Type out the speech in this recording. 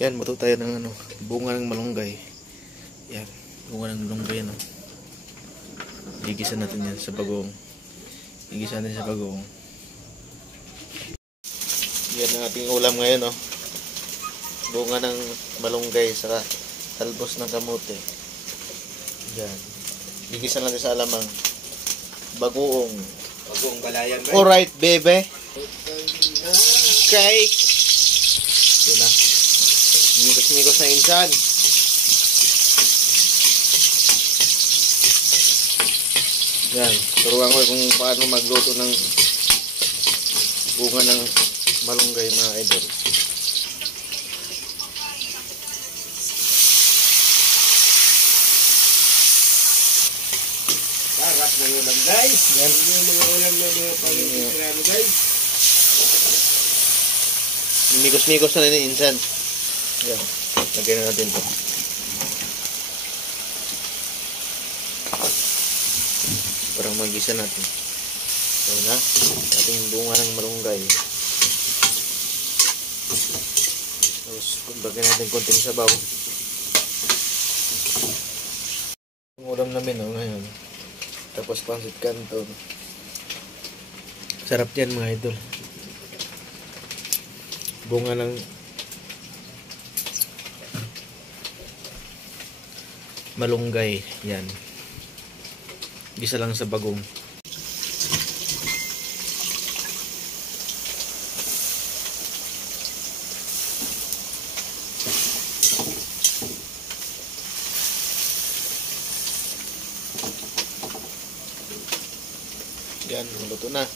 Yan, mato tayo ng bunga ng malunggay. Yan, bunga ng malunggay, no. Igisa natin yan sa bagong. Igisa natin sa bagong. Yan ang ating ulam ngayon, no. Bunga ng malunggay sa talbos ng kamote. Yan. Igisa natin sa alamang. Bagoong. Bagoong balayan ba? Alright, bebe. Cake. Ito na. Mikos-mikos na insan. Yan. Turuan ko kung paano magluto ng bunga ng malunggay, mga idol. Sarap ng ulam, guys. Yan. Yung mga ulam na mga pang-itirano, guys. Mikos-mikos na rin yung insan. Yan. Lagyan na natin ito. Parang magisa natin. So na. Ating bunga ng malunggay. Tapos, lagyan natin konting sabaw. Yung ulam namin, ngayon. Tapos, pansit canton. Sarap yan, mga idol. Bunga ng malunggay, yan. Gisa lang sa bagong. Yan, maluto na.